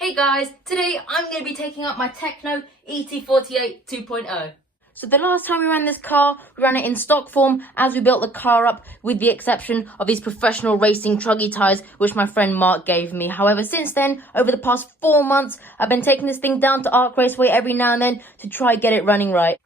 Hey guys, today I'm going to be taking up my Tekno ET48 2.0. So the last time we ran this car, we ran it in stock form as we built the car up, with the exception of these professional racing truggy tyres which my friend Mark gave me. However, since then, over the past 4 months, I've been taking this thing down to Arc Raceway every now and then to try get it running right.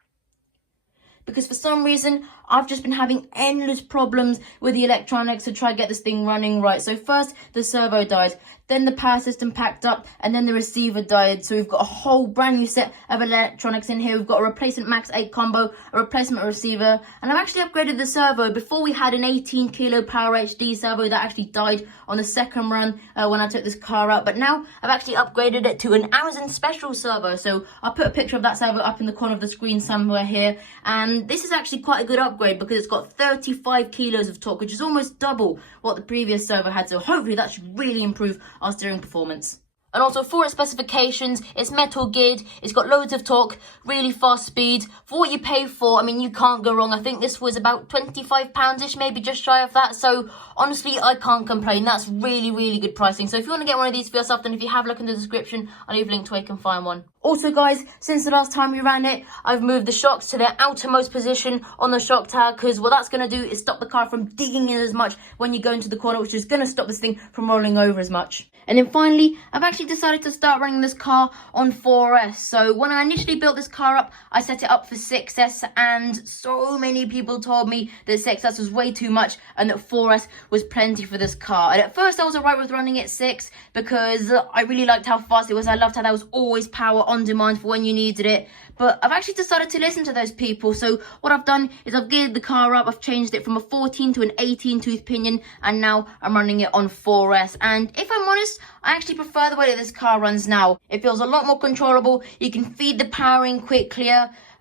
Because for some reason, I've just been having endless problems with the electronics to try get this thing running right. So first, the servo died, then the power system packed up, and then the receiver died. So we've got a whole brand new set of electronics in here. We've got a replacement Max 8 combo, a replacement receiver, and I've actually upgraded the servo. Before we had an 18 kilo Power HD servo that actually died on the second run when I took this car out. But now I've actually upgraded it to an Amazon special servo. So I'll put a picture of that servo up in the corner of the screen somewhere here. And this is actually quite a good upgrade because it's got 35 kilos of torque, which is almost double what the previous servo had. So hopefully that should really improve our steering performance. And also for its specifications, it's metal geared, it's got loads of torque, really fast speed. For what you pay for, I mean, you can't go wrong. I think this was about £25-ish, maybe just shy of that. So honestly, I can't complain. That's really, really good pricing. So if you want to get one of these for yourself, then if you have a look in the description, I'll leave a link to where you can find one. Also guys, since the last time we ran it, I've moved the shocks to their outermost position on the shock tower, because what that's going to do is stop the car from digging in as much when you go into the corner, which is going to stop this thing from rolling over as much. And then finally, I've actually decided to start running this car on 4S. So when I initially built this car up, I set it up for 6S, and so many people told me that 6S was way too much and that 4S was plenty for this car. And at first I was alright with running it 6 because I really liked how fast it was. I loved how there was always power on demand for when you needed it. But I've actually decided to listen to those people. So what I've done is I've geared the car up. I've changed it from a 14 to an 18 tooth pinion, and now I'm running it on 4S. And if I'm honest, I actually prefer the way that this car runs now. It feels a lot more controllable. You can feed the power in quickly.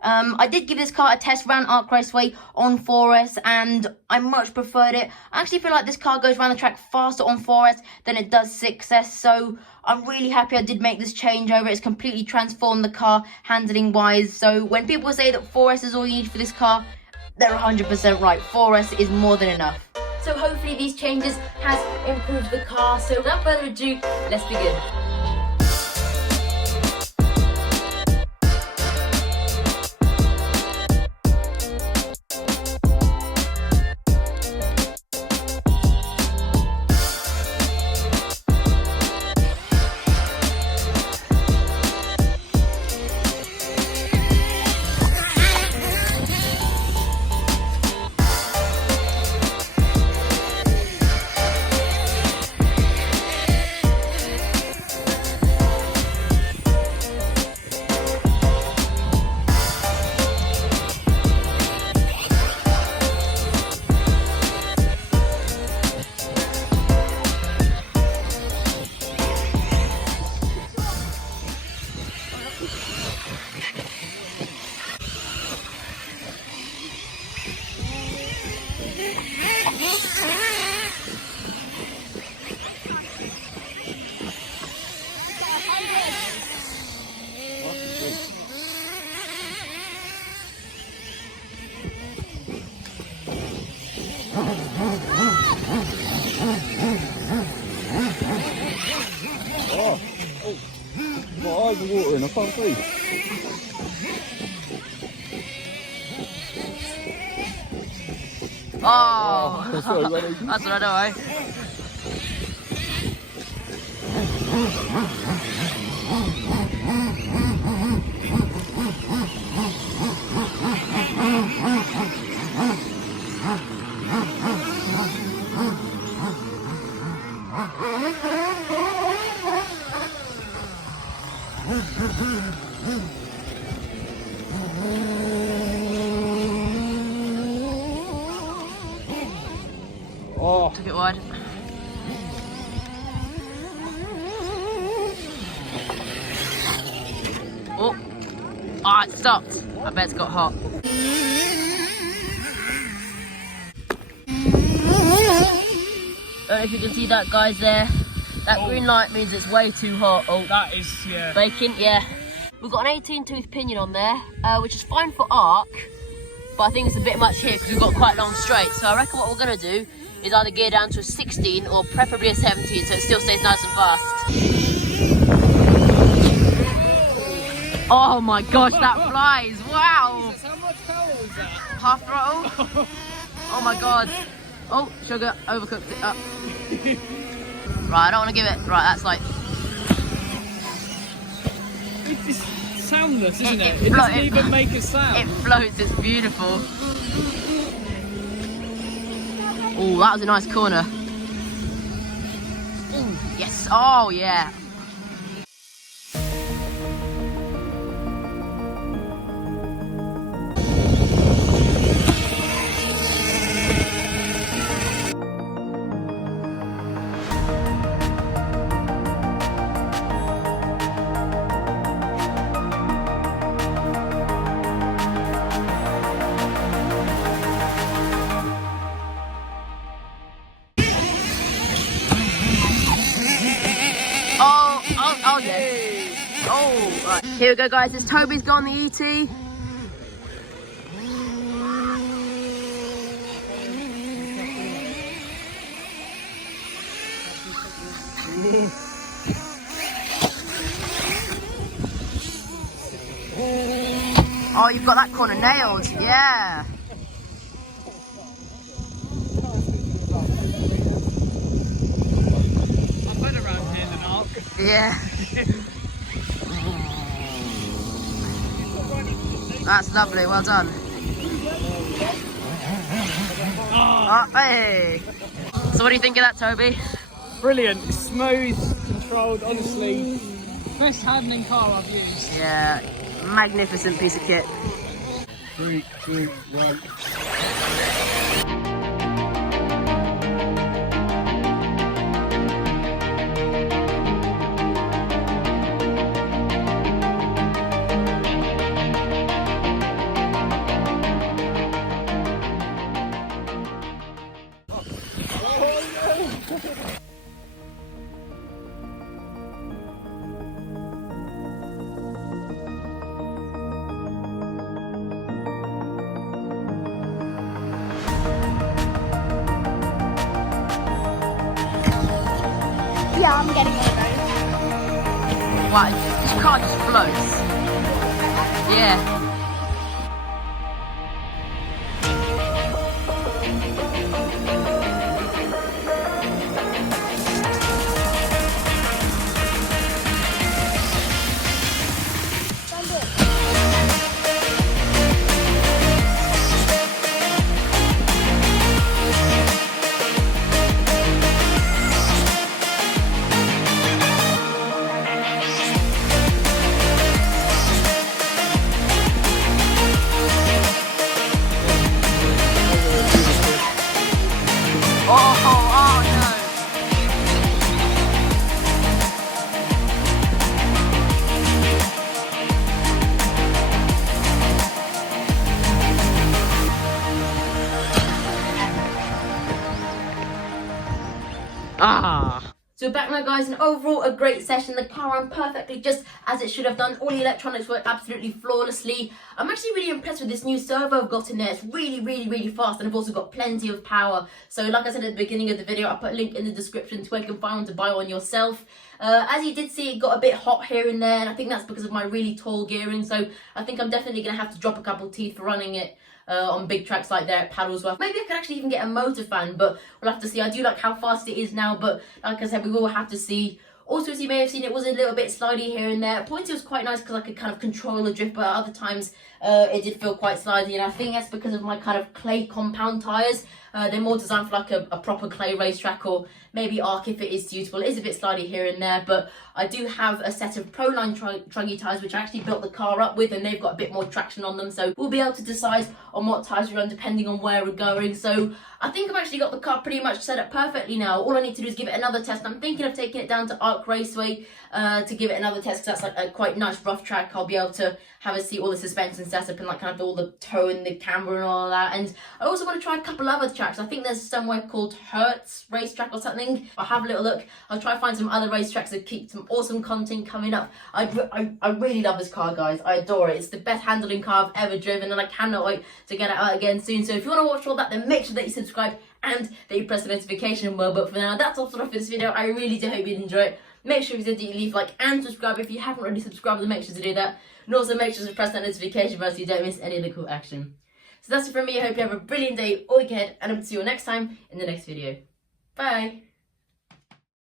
I did give this car a test around Arc Raceway on 4S, and I much preferred it. I actually feel like this car goes around the track faster on 4S than it does 6S, so I'm really happy I did make this changeover. It's completely transformed the car handling wise. So when people say that 4S is all you need for this car, they're 100% right. 4S is more than enough. So hopefully these changes has improved the car. So without further ado, let's begin. Bỏ vô nó không có. Oh, that's what I know, eh? Oh. Took it wide. Oh, it stopped. I bet it's got hot. Don't know if you can see that, guys, there. That green light means it's way too hot. Oh, That is, yeah. Bacon, yeah. We've got an 18 tooth pinion on there, which is fine for arc, but I think it's a bit much here because we've got quite long straight. So I reckon what we're gonna do is either gear down to a 16 or preferably a 17 so it still stays nice and fast. Oh my gosh, that flies! Wow! How much power was that? Half throttle. Oh my god. Oh, sugar, overcooked it up. Right, I don't want to give it. Right, that's like. It's soundless, isn't it? It It doesn't even make a sound. It floats, it's beautiful. Oh, that was a nice corner. Ooh, yes, oh yeah. Oh yes. Oh, right. Here we go, guys. It's Toby's gone the ET. Oh, you've got that corner nailed. Yeah. I've been around here an arc. Yeah. That's lovely, well done. Oh, hey. So what do you think of that, Toby? Brilliant, smooth, controlled, honestly. Best handling car I've used. Yeah, magnificent piece of kit. 3, 2, 1. Yeah, I'm getting one of those. Wow, this car just floats. Yeah. Oh no. Ah. So we're back now, guys, and overall a great session. The car ran perfectly, just as it should have done. All the electronics worked absolutely flawlessly. I'm actually really impressed with this new servo I've got in there. It's really fast, and I've also got plenty of power. So like I said at the beginning of the video, I'll put a link in the description to where you can find one to buy one yourself. As you did see, it got a bit hot here and there, and I think that's because of my really tall gearing. So I think I'm definitely going to have to drop a couple of teeth for running it on big tracks like there at Paddelsworth. Maybe I could actually even get a motor fan, but we'll have to see. I do like how fast it is now, but like I said, we will have to see. Also, as you may have seen, it was a little bit slidey here and there. At points it was quite nice because I could kind of control the drift, but at other times it did feel quite slidey, and I think that's because of my kind of clay compound tyres. They're more designed for like a proper clay racetrack, or maybe arc if it is suitable. It is a bit slidey here and there, but I do have a set of Proline truggy tyres which I actually built the car up with, and they've got a bit more traction on them, so we'll be able to decide on what tyres we run depending on where we're going. So I think I've actually got the car pretty much set up perfectly now. All I need to do is give it another test. I'm thinking of taking it down to Arc Raceway to give it another test, because that's like a quite nice rough track. I'll be able to have a see all the suspension setup and like kind of all the toe and the camber and all that. And I also want to try a couple other tracks. I think there's somewhere called Hertz Racetrack or something. I'll have a little look. I'll try to find some other racetracks that keep some awesome content coming up. I really love this car, guys. I adore it. It's the best handling car I've ever driven, and I cannot wait to get it out again soon. So if you want to watch all that, then make sure that you subscribe and that you press the notification bell. But for now, that's all for this video. I really do hope you enjoy it. make sure that you leave a like and subscribe. If you haven't already subscribed, then make sure to do that. And also make sure to press that notification bell so you don't miss any of the cool action. So that's it from me. I hope you have a brilliant day or week ahead, and I will see you all next time in the next video. Bye!